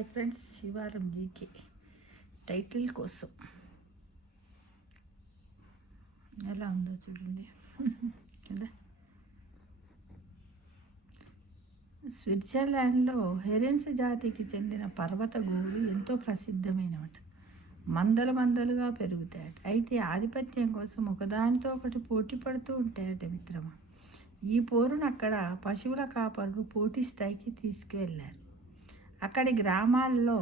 Hi friends, శివారం GK title కోసం ఎలా ఉందో చూడండి కదా. స్విట్జర్లాండ్లో హెరెన్స్ జాతికి చెందిన పర్వత గోవులు ఎంతో ప్రసిద్ధమైనవట. మందలుగా పెరుగుతాయట. అయితే ఆధిపత్యం కోసం ఒకదానితో ఒకటి పోటీ పడుతూ ఉంటాయట మిత్రమా. ఈ పోరును అక్కడ పశువుల కాపరులు పోటీ స్థాయికి తీసుకువెళ్ళారు. అక్కడి గ్రామాల్లో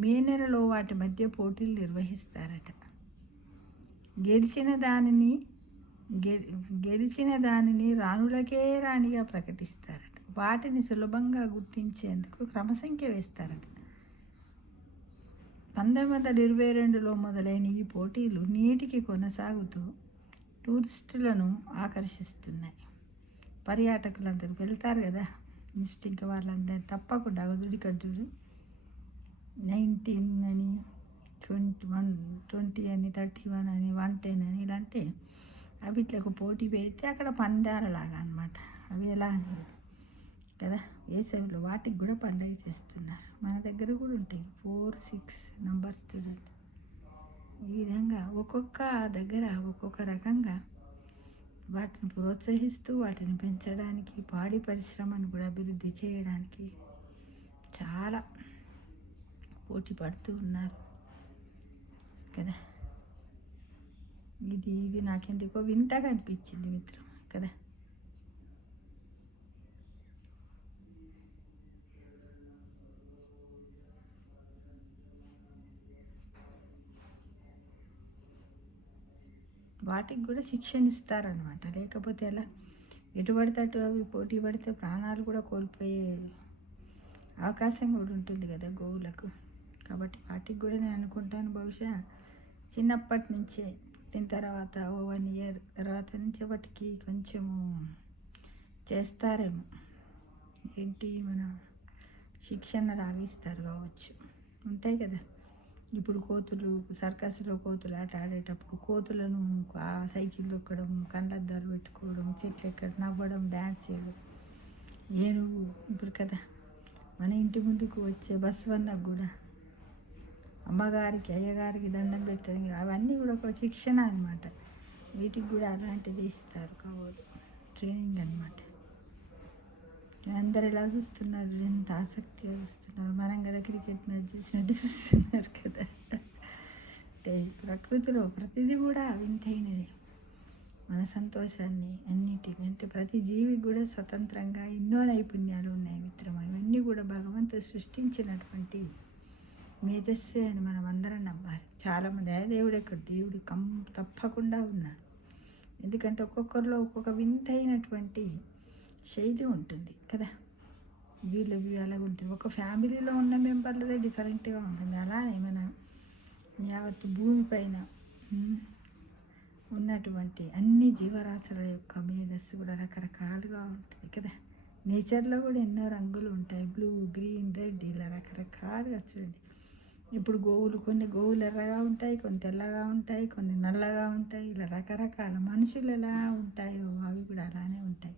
మే నెలలో వాటి మధ్య పోటీలు నిర్వహిస్తారట. గెలిచిన దానిని రాణులకే రాణిగా ప్రకటిస్తారట. వాటిని సులభంగా గుర్తించేందుకు క్రమసంఖ్య వేస్తారట. 1922లో మొదలైన ఈ పోటీలు నేటికి కొనసాగుతూ టూరిస్టులను ఆకర్షిస్తున్నాయి. పర్యాటకులందరూ వెళ్తారు కదా, ఇంకా వాళ్ళందరూ తప్పకుండా అదుడి కడుతుడు 19 అని 21, 20 అని 31 అని 110 అని ఇలా అంటే అవి ఇట్లకు పోటీ పెడితే అక్కడ పందాలలాగా అనమాట. అవి ఎలా కదా, వేసవిలో వాటికి కూడా పండగ చేస్తున్నారు. మన దగ్గర కూడా ఉంటాయి 4, 6 నంబర్స్ చూడండి. ఈ విధంగా ఒక్కొక్క దగ్గర ఒక్కొక్క రకంగా వాటిని ప్రోత్సహిస్తూ వాటిని పెంచడానికి, పాడి పరిశ్రమను కూడా అభివృద్ధి చేయడానికి చాలా పోటీ పడుతూ ఉన్నారు కదా. ఇది నాకెందుకో వింతగా అనిపించింది మిత్రం కదా. వాటికి కూడా శిక్షణ ఇస్తారనమాట. లేకపోతే ఎలా ఎటు పడితే అటు అవి పోటీ పడితే ప్రాణాలు కూడా కోల్పోయే అవకాశం కూడా ఉంటుంది కదా గోవులకు. కాబట్టి వాటికి కూడా నేను అనుకుంటాను, బహుశా చిన్నప్పటి నుంచే పుట్టిన తర్వాత 1 ఇయర్ తర్వాత నుంచి వాటికి కొంచెము చేస్తారేమో, ఏంటి మన శిక్షణ రాగిస్తారు కావచ్చు. ఉంటాయి కదా, ఇప్పుడు కోతులు సర్కస్లో కోతులు ఆట ఆడేటప్పుడు కోతులను సైకిల్ దొక్కడం, కళ్ళద్దాలు పెట్టుకోవడం, చెట్లు ఎక్కడ నవ్వడం, డ్యాన్స్ చేయడం. ఏనుగు ఇప్పుడు కదా మన ఇంటి ముందుకు వచ్చే బస్వన్నకు కూడా అమ్మగారికి అయ్యగారికి దండం పెట్టడం, అవన్నీ కూడా ఒక శిక్షణ అనమాట. వీటికి కూడా అలాంటిది ఇస్తారు కావాలి, ట్రైనింగ్ అనమాట. అందరు ఎలా చూస్తున్నారు, ఎంత ఆసక్తిగా చూస్తున్నారు. మనం కదా క్రికెట్ మ్యాచ్ చూసినట్టు చూస్తున్నారు కదా. అంటే ప్రకృతిలో ప్రతిదీ కూడా వింతైనది. మన సంతోషాన్ని అన్నిటిని, అంటే ప్రతి జీవికి కూడా స్వతంత్రంగా ఎన్నో నైపుణ్యాలు ఉన్నాయి మిత్రమా. ఇవన్నీ కూడా భగవంతుడు సృష్టించినటువంటి మేధస్సే అని మనం అందరం నమ్మాలి. చాలామంది దేవుడు ఎక్కడ, దేవుడు తప్పకుండా ఉన్నాడు. ఎందుకంటే ఒక్కొక్కరిలో ఒక్కొక్క వింతైనటువంటి శైలి ఉంటుంది కదా. వీళ్ళవి అలాగ ఉంటుంది. ఒక ఫ్యామిలీలో ఉన్న మెంబర్లదే డిఫరెంట్గా ఉంటుంది. అలానే మన యావత్ భూమిపైన ఉన్నటువంటి అన్ని జీవరాశుల యొక్క మేధస్సు కూడా రకరకాలుగా ఉంటుంది కదా. నేచర్లో కూడా ఎన్నో రంగులు ఉంటాయి, బ్లూ, గ్రీన్, రెడ్, ఇలా రకరకాలుగా చూడండి. ఇప్పుడు కొన్ని గోవులు ఎర్రగా ఉంటాయి, కొన్ని తెల్లగా ఉంటాయి, కొన్ని నల్లగా ఉంటాయి. ఇలా రకరకాల మనుషులు ఎలా ఉంటాయో అవి కూడా అలానే ఉంటాయి.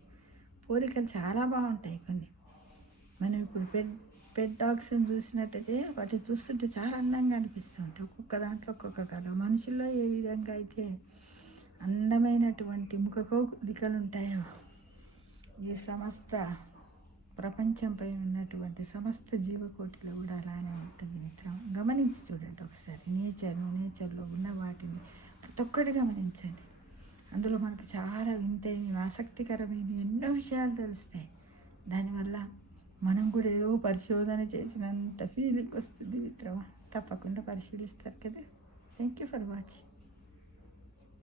పోలికలు చాలా బాగుంటాయి కొన్ని. మనం ఇప్పుడు పెట్ డాగ్స్ని చూసినట్టయితే వాటిని చూస్తుంటే చాలా అందంగా అనిపిస్తూ ఉంటాయి. ఒక్కొక్క దాంట్లో ఒక్కొక్క కలర్. మనుషుల్లో ఏ విధంగా అయితే అందమైనటువంటి ముఖకౌలికలు ఉంటాయో ఈ సమస్త ప్రపంచంపై ఉన్నటువంటి సమస్త జీవకోటిలో కూడా అలానే ఉంటుంది మిత్రం. గమనించి చూడండి ఒకసారి నేచర్లో ఉన్న వాటిని ప్రతి ఒక్కటి గమనించండి. అందులో మనకు చాలా వింతైన ఆసక్తికరమైన ఎన్నో విషయాలు తెలుస్తాయి. దానివల్ల మనం కూడా ఏదో పరిశోధన చేసినంత ఫీలింగ్ వస్తుంది మిత్రమా. తప్పకుండా పరిశీలిస్తారు కదా. Thank you for watching.